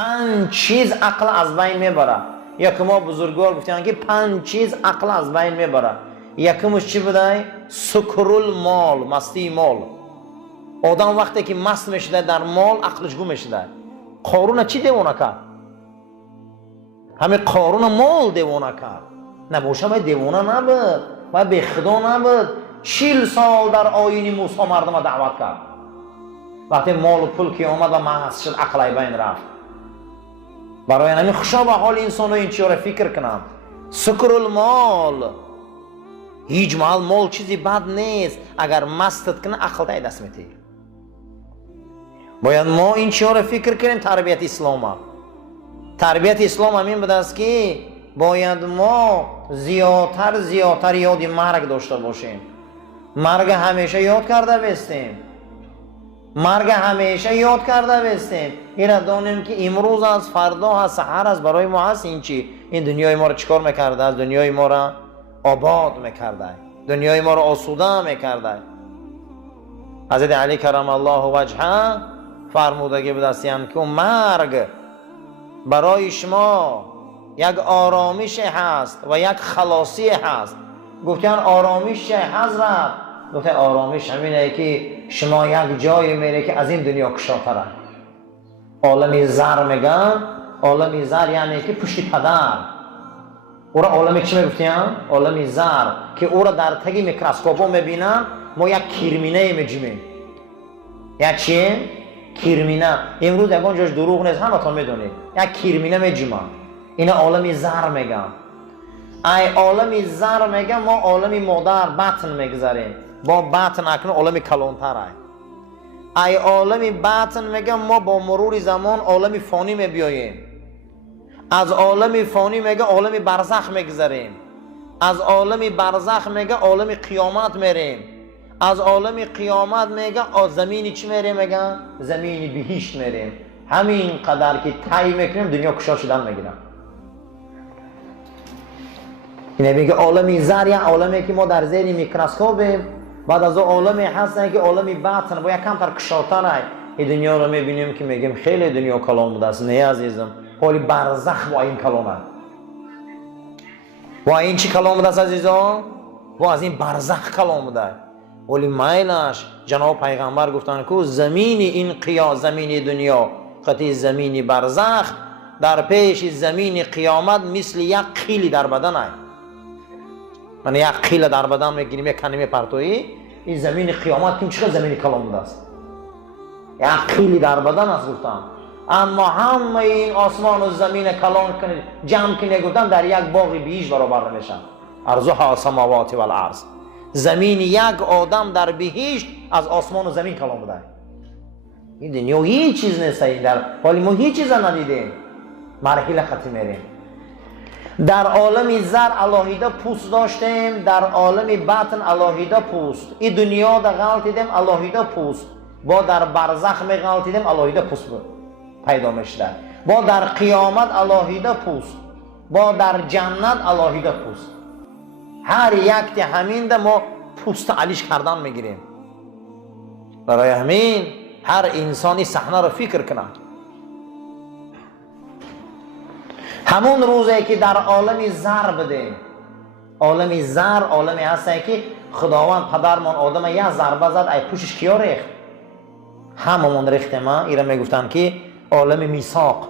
5 چیز عقل از بین میبره. یکم بزرگوار گفتن که 5 چیز عقل از بین میبره. یکمش چی بوده؟ سکرول مال، مستی مال. آدم وقتی که مست میشده در مال عقلش گم میشده. قارون چی دیوانه کرد؟ همه قارون مال دیوانه کرد. نباشه باید دیوانه نبود، باید به خدا نبود. 40 سال در آیین موسی مردم دعوت کرد. وقتی مال و پول که آمد و محض شد عقل بین رفت. برای همین خوشا به حال انسان این چیزا را فکر کنم. سکر المال، هیچ مال چیزی بد نیست. اگر مستت کنه عقل تای دست میتی. باید ما این چیزا را فکر کنیم. تربیت اسلام، تربیت اسلام همین بوده است که باید ما زیادتر یاد مرگ داشته باشیم. مرگ همیشه یاد کرده بستیم. مرگ همیشه یاد کرده بستیم. این را دانیم که امروز از فردا از سحر از برای ما هست. این چی؟ این دنیای ما را چیکار میکرده؟ از دنیای ما را آباد میکرده، دنیای ما را آسوده میکرده. حضرت علی کرم الله وجهه فرمودگی بود است که مرگ برای شما یک آرامش هست و یک خلاصی هست. گفتن آرامش چه حضرت؟ گفتن آرامش همینه که شما یک جای میره که از این دنیا کشاتره. عالم زر میگن. عالم زر یعنی که پشت پدر. او را عالم چی میگفتیم؟ عالم زر که او را در تگ میکروسکوپ میبینن. ما یک کیرمینه میجیمیم. یک چی؟ کیرمینه. امروز یکان جاش دروغ نیست، همه تا میدونید. یک کیرمینه میجیمن. اینا عالم زر میگن. ای عالم زر میگن ما عالم مادر بطن میگذاریم. با بطن اکنون عالم کلانتر ای عالم بطن میگن ما با مرور زمان عالم فانی میبیاییم. از عالم فانی میگه عالم برزخ میگذاریم. از عالم برزخ میگه عالم قیامت میریم. از عالم قیامت میگه زمینی چی میریم؟ میگه زمینی بهشت میریم. همین قدر که طی میکنیم دنیا کشا شدن میگیرم. اینه میگه عالم زر یا عالمی که ما در زیر میکروسکوپیم. بعد از عالمی هستن که عالم باطن با یک کمتر کشاتر این دنیا رو میبینیم که میگیم خیلی دنیا کلام بوده است. نه عزیزم، حالی برزخ با این کلامه. با این چی کلام بوده است عزیزان؟ با از این برزخ کلام بوده. ولی میلش جناب پیغمبر گفتن که زمین این زمین دنیا قطعی زمین برزخ در پیش زمین قیامت مثل یک قیلی در بدن است. من یک قیل در بدن میگیریم یک کنیم پرتویی. این زمین قیامت که چقدر زمین کلام بوده است. یک قیلی در بدن است گفتن. اما همه این آسمان و زمین کلام کنید جمع کنید گفتن در یک باغ بهشت برابر نمیشن. ارضها السماوات والارض. زمین یک آدم در بهشت از آسمان و زمین کلام بوده. این دنیا هیچ چیز نیست. در حالی ما هیچ چیز ندیدیم. مرحله ختم میریم. در عالم زر الهیده پوست داشتیم. در عالم باطن الهیده پوست. این دنیا در غلطیدیم الهیده پوست. با در برزخ میغلطیدیم الهیده پوست پیدا میشده. با در قیامت الهیده پوست. با در جنت الهیده پوست. هر یک همین ده ما پوست علیش کردن میگیریم. برای همین هر انسانی صحنه رو فکر کنه. همون روزی که در عالم زر بدیم. عالم زر عالمی هسته که خداوند پدرمان آدم یک ضربه زد ای پوشش کیا ریخت؟ هممون ریخت. ما ایران میگفتن که عالم میثاق.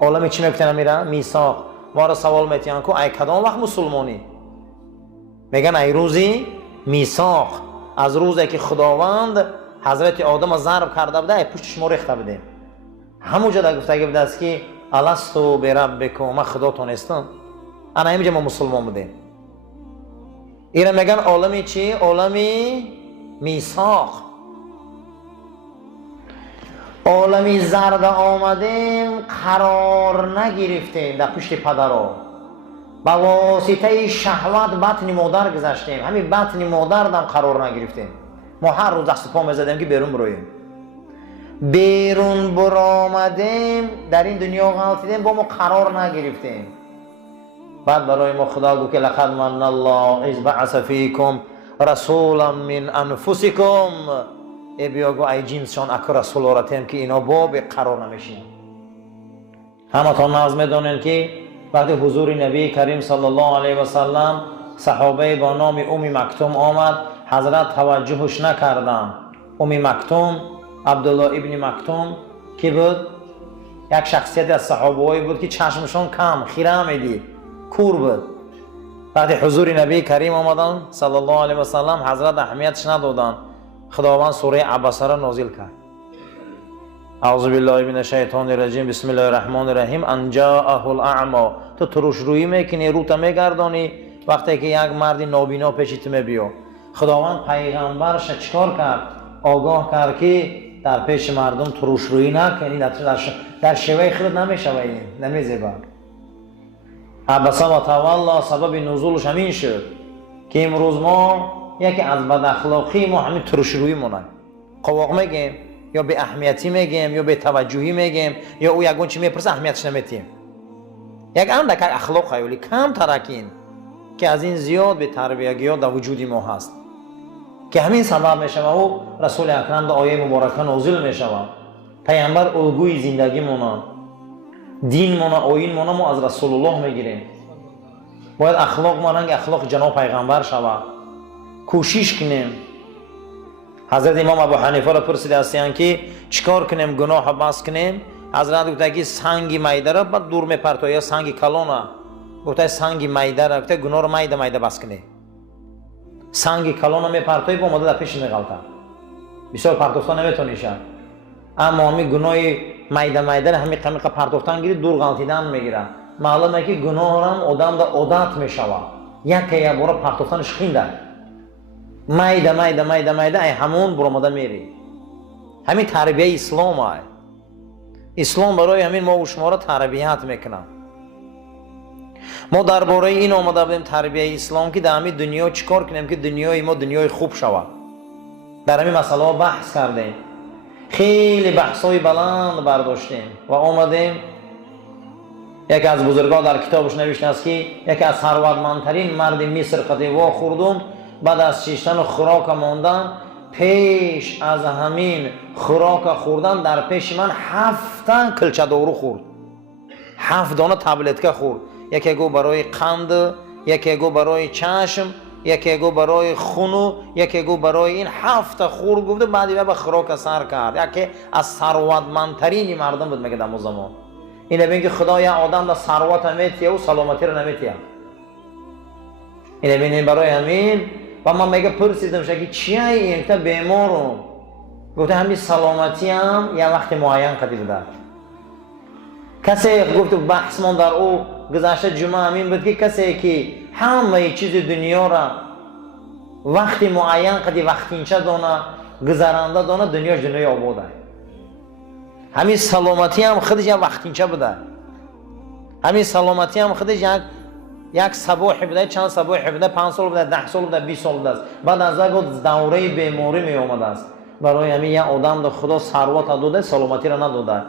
عالم چی میگفتن میرن؟ میثاق. ما را سوال میتیان که ای کدام وقت مسلمانی؟ میگن ای روزی میثاق. از روزی که خداوند حضرت آدم ضرب کرده بوده ای پوشش ما ریخته بودیم. همونجا در گفته بوده است که الستو بربکم، من خداتون هستم. انا اینجا ما مسلمان بودیم. اینا میگن عالمی چی؟ عالمی میثاق. عالمی زرد آمدیم قرار نگرفتیم در پشت پدرها. با واسطه شهوت بطن مادر گذشتیم. همین بطن مادر هم قرار نگرفتیم. ما هر روز دست پا میزدیم که بیرون برویم. بیرون برآمدیم در این دنیا غلطیدیم با ما قرار نگرفتیم. بعد برای ما خدا گفت که لقد من الله اذ بعث فیکم رسولا من انفسکم. ای بیا گو ای جنسشان اک رسول آورتیم که اینا باب قرار نمیشین. همتون نظم میدونین که وقتی حضور نبی کریم صلی الله علیه و سلم صحابه با نام مکتوم آمد، حضرت توجهش نکردن. مکتوم عبدالله ابن مکتوم کی بود؟ یک شخصیت از صحابه بود که چشمشون کم خیره میدید، کور بود. وقتی حضور نبی کریم آمدن صلی الله علیه و سلم، حضرت اهمیتش ندادن. خداوند سوره عبسه را نازل کرد. اعوذ بالله من الشیطان الرجیم، بسم الله الرحمن الرحیم. ان جاءه الاعمی، تو ترش رویی میکنی، روت میگردانی وقتی که یک مرد نابینا پیشت میبیاد. خداوند پیغمبرش چیکار کرد؟ آگاه کرد که در پیش مردم ترش رویی نکنی، در شیوه خود نمیشوید، نمیزیبا. عبسه و تولا سبب نزولش همین شد که امروز ما یکی از بد اخلاقی ما همین ترش رویی مونن. قواق میگیم یا به اهمیتی میگیم یا به توجهی میگیم یا او یگون چی میپرسه اهمیتش نمیتیم. یک اندک اخلاق ولی کم ترکین که از این زیاد به تربیتی ها در وجود ما هست که همین سبب میشوه و رسول اکرم در آیه مبارکه نازل میشوه. پیامبر الگوی زندگی مونه، دین مونه، آیین مونه، ما از رسول الله میگیریم. باید اخلاق ما رنگ اخلاق جناب پیغمبر شوه. کوشش کنیم. حضرت امام ابو حنیفه را پرسیده هستن که چیکار کنیم گناه بس کنیم؟ حضرت گفته که سنگ میده را بعد دور میپرتو یا سنگ کلونه. گفته سنگ میده را گفته گناه را میده بس کنی. سنگ کلونه میپرتوی با مدت پیش میغلطه. بسیار پرتوفتن نمیتونیشه. اما همین گناه میده همین قمیقه پرتوفتن گیری دور غلطیدن میگیره. معلومه که گناه را آدم در عادت میشوه. یک بار پرتوفتنش خینده. میده ای همون برآمده میری. همین تربیه اسلام های. اسلام برای همین ما و شما را تربیت میکنه. ما درباره این آمده بودیم تربیه اسلام که در همین دنیا چیکار کنیم که دنیای ما دنیای خوب شود. در همین مسئله بحث کردیم. خیلی بحثای بلند برداشتیم و آمدیم یکی از بزرگان در کتابش نوشته است که یکی از ثروتمندترین مرد مصر قطیوا خوردم، بعد از چیشتن خوراک ماندن، پیش از همین خوراک خوردن در پیش من 7 کلچه دارو خورد. 7 دانه تابلتکه خورد. یکی گو برای قند، یکی گو برای چشم، یکی گو برای خونو، یکی گو برای این 7 خورد. گفته بعدی به خوراک سر کرد. یکی از ثروتمندترین مردم بود میگه در زمان. اینه ببین که خدا یا آدم در ثروت میتیه و سلامتی رو نمیتیه. اینه ببین برای همین و من میگه پرسیدم که چیه این که بیمارم؟ گفته همین سلامتی هم یه وقت معین قدی بوده. کسی گفت بحث من در او گذشته جمعه همین بود که کسی که همه چیز دنیا را وقت معین قدی وقتینچه دانه گذرانده دانه دنیاش دنیای آباده. همین سلامتی هم خودش یک وقتینچه بوده. همین سلامتی هم خودش یک صباح بوده، چند صباح بوده، 5 سال بوده، 10 سال بوده، 20 سال بوده است. بعد از اون دوره بیماری می آمده است. برای همین یک آدم در خدا ثروت داده، سلامتی را نداده.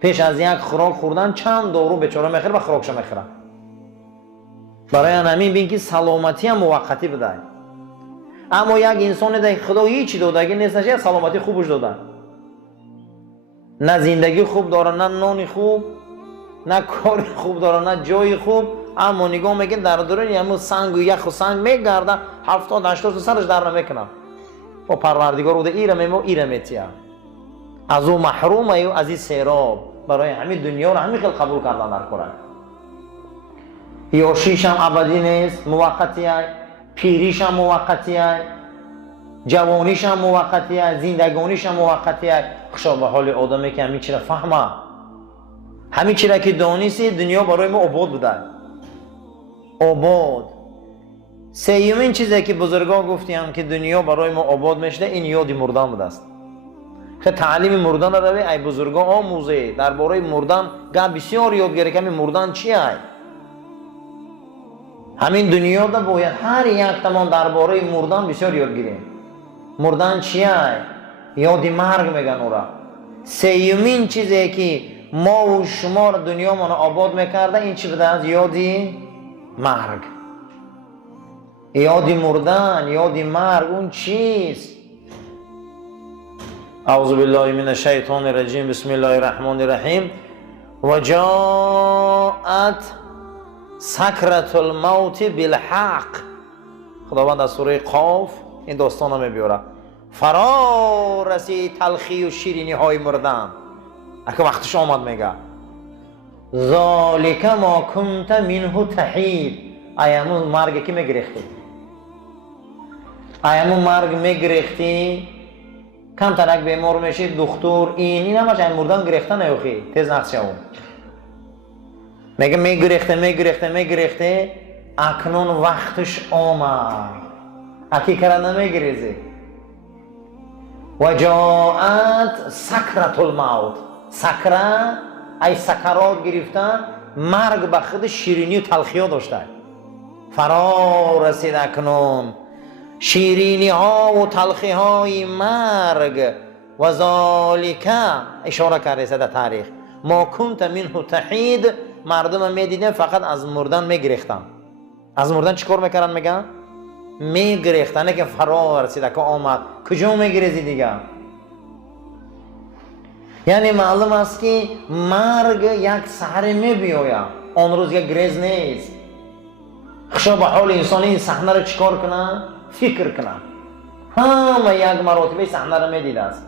پیش از یک خوراک خوردن چند دارو بیچاره میخوره و خوراکش میخوره. برای همین ببین که سلامتی هم موقتی بوده. اما یک انسان در خدا هیچی دادگی نیستش، یک سلامتی خوبش داده. نه زندگی خوب داره، نه نان خوب، نه کار خوب داره، نه جای خوب. اما نگاه میکنه در دوران همون سنگ و یخ و سنگ میگرده 70-80 سرش در نمیکنه. و پروردگار بوده ایره میتیه. از او محرومه و از این سیراب. برای همین دنیا رو همین خیلی قبول کردن در قرآن. یاشیش هم ابدی نیست، موقتیه. پیریش هم موقتیه. جوانیش هم موقتیه. زندگانیش هم موقتیه. خوشا به حال آدمی که همین چیره فهمه. همین چیره که دانیستی دنیا برای ما آباد بوده. آباد. سیومین چیزی که بزرگان گفتیم که دنیا برای ما آباد میشه این یاد مردن بوده است. که تعلیم مردن را روی ای بزرگان آموزه. درباره مردن گاه بسیار یادگیری که همین مردن چیه؟ همین دنیا دا باید هر یک تمام درباره مردن بسیار یادگیریم. مردن چیه؟ یاد مرگ میگن او را. سیومین چیزی که ما و شما را دنیا ما آباد میکرده این چی بوده از یادی مرگ. یادی مردن، یادی مرگ اون چیست؟ اعوذ بالله من الشیطان الرجیم، بسم الله الرحمن الرحیم. و جاءت سکرت الموت بالحق. خداوند از سوره قاف این داستان رو میبیاره. فرا رسید تلخی و شیرینی های مردن. اگه وقتش آمد میگه ذالک ما کنت منه تحید. ایامون مرگ کی میگرفتی؟ ایامون مرگ میگرفتی کم ترک بیمار میشید دکتر این همش این مردن گرفتن نیوخی تیز نقص اون میگه میگرفته اکنون وقتش آمد. اکی کرد نمیگریزی. و جاءت سکرت الموت. سکره ای سکرات گرفتن مرگ به خود شیرینی و تلخی ها داشته. فرا رسید اکنون شیرینی ها و تلخی های مرگ. و ذالک اشاره کرده در تاریخ ما کنت منه تحید. مردم میدیدن فقط از مردن میگریختن. از مردن چیکار میکردن؟ میگن میگریختن که فرا رسید که آمد. کجا میگریزی دیگه؟ یعنی معلوم است که مرگ یک سحر میبیاید، آن روز یک گریز نیست. خشا به حال انسان این صحنه رو چیکار کنه؟ فکر کنه. همه یک مراتبه صحنه رو میدیده است.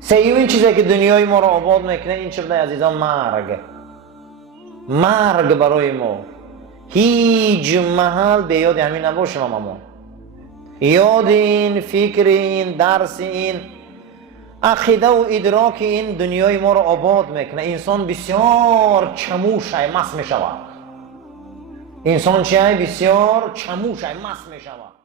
سیومین چیزی که دنیای ما رو آباد میکنه این چه بوده عزیزان؟ مرگ برای ما. هیچ محل به یاد همین نباشیم. ما یاد این، فکر این، درس این، عقیده و ادراک این دنیای ما رو آباد میکنه. انسان بسیار چموش مست میشود. انسان چه بسیار چموش مست میشود.